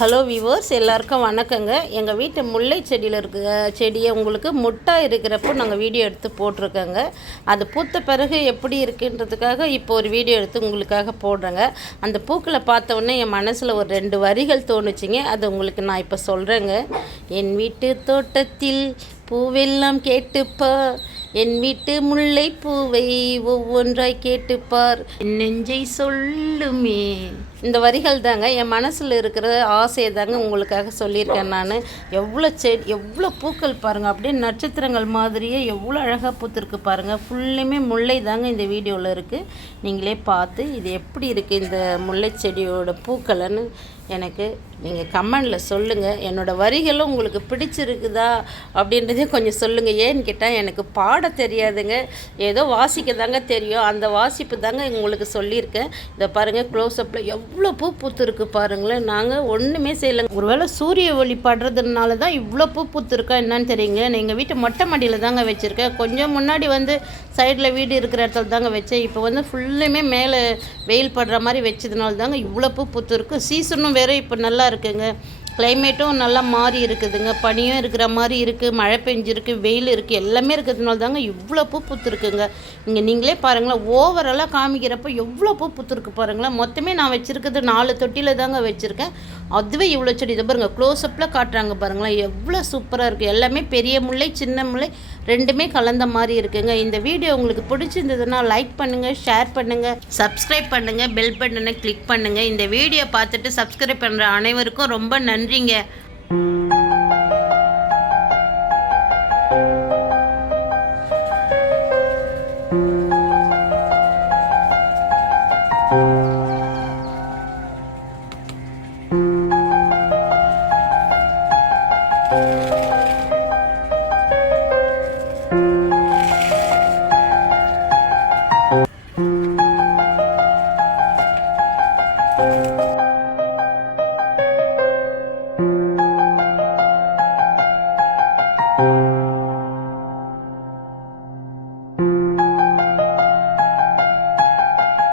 Hello viewers எல்லாருக்கும் வணக்கங்க. எங்கள் வீட்டு முல்லை செடியில் இருக்க செடியை உங்களுக்கு முட்டாக இருக்கிறப்போ நாங்கள் வீடியோ எடுத்து போட்டிருக்கோங்க. அது பூத்த பிறகு எப்படி இருக்குன்றதுக்காக இப்போ ஒரு வீடியோ எடுத்து உங்களுக்காக போடுறேங்க. அந்த பூக்களை பார்த்தோன்னே என் மனசில் ஒரு ரெண்டு வரிகள் தோணுச்சுங்க. அது உங்களுக்கு நான் இப்போ சொல்கிறேங்க என் வீட்டு தோட்டத்தில் பூவெல்லாம் கேட்டுப்பார். என் வீட்டு முல்லை பூவை ஒவ்வொன்றாய் கேட்டுப்பார். நெஞ்சை சொல்லுமே. இந்த வரிகள் தாங்க என் மனசில் இருக்கிற ஆசையை தாங்க உங்களுக்காக சொல்லியிருக்கேன் நான். எவ்வளோ செடி எவ்வளோ பூக்கள் பாருங்கள் அப்படியே நட்சத்திரங்கள் மாதிரியே எவ்வளோ அழகாக பூத்திருக்கு பாருங்கள் ஃபுல்லுமே முல்லை தாங்க இந்த வீடியோவில் இருக்குது நீங்களே பார்த்து இது எப்படி இருக்குது இந்த முல்லை செடியோட பூக்களைன்னு எனக்கு நீங்கள் கமெண்டில் சொல்லுங்கள் என்னோடய வரிகளும் உங்களுக்கு பிடிச்சிருக்குதா அப்படின்றதே கொஞ்சம் சொல்லுங்கள் ஏன்னு கேட்டால் எனக்கு பாட தெரியாதுங்க. ஏதோ வாசிக்க தாங்க தெரியும். அந்த வாசிப்பு தாங்க உங்களுக்கு சொல்லியிருக்கேன். இதை பாருங்கள் க்ளோஸ்அப்பில் எவ்வளோ பூ பூத்துருக்கு பாருங்களேன். நாங்கள் ஒன்றுமே செய்யலைங்க ஒருவேளை சூரிய ஒளி படுறதுனால தான் இவ்வளோ பூ பூத்துருக்கா என்னன்னு தெரியுங்க நான் எங்கள் வீட்டு மொட்டை மாடியில் தாங்க வச்சுருக்கேன். கொஞ்சம் முன்னாடி வந்து சைடில் வீடு இருக்கிற இடத்துல தாங்க வச்சேன். இப்போ வந்து ஃபுல்லுமே மேலே வெயில் படுற மாதிரி வச்சதுனால தாங்க இவ்வளோ பூ பூத்துருக்கு. சீசனும் வேறு இப்போ நல்லா இருக்குங்க. கிளைமேட்டும் நல்லா மாறி இருக்குதுங்க. பனியும் இருக்கிற மாதிரி இருக்குது மழை பெஞ்சிருக்கு வெயில் இருக்குது எல்லாமே இருக்கிறதுனால தாங்க இவ்வளோ பூ பூத்துருக்குங்க. இங்கே நீங்களே பாருங்களேன் ஓவராலாக காமிக்கிறப்ப எவ்வளோ பூ பூத்துருக்கு பாருங்களேன். மொத்தமே நான் வச்சுருக்கிறது நாலு தொட்டியில் தாங்க வச்சுருக்கேன். அதுவே இவ்வளோ செடி. இதை பாருங்கள் க்ளோஸ்அப்பில் காட்டுறாங்க பாருங்களேன். எவ்வளோ சூப்பராக இருக்குது எல்லாமே பெரிய முல்லை சின்ன முல்லை ரெண்டுமே கலந்த மாதிரி இருக்குங்க. இந்த வீடியோ உங்களுக்கு பிடிச்சிருந்ததுன்னா லைக் பண்ணுங்கள் ஷேர் பண்ணுங்கள் சப்ஸ்கிரைப் பண்ணுங்கள் பெல் பட்டனை கிளிக் பண்ணுங்கள் இந்த வீடியோ பார்த்துட்டு சப்ஸ்கிரைப் பண்ணுற அனைவருக்கும் ரொம்ப நன்றி. நன்றிங்க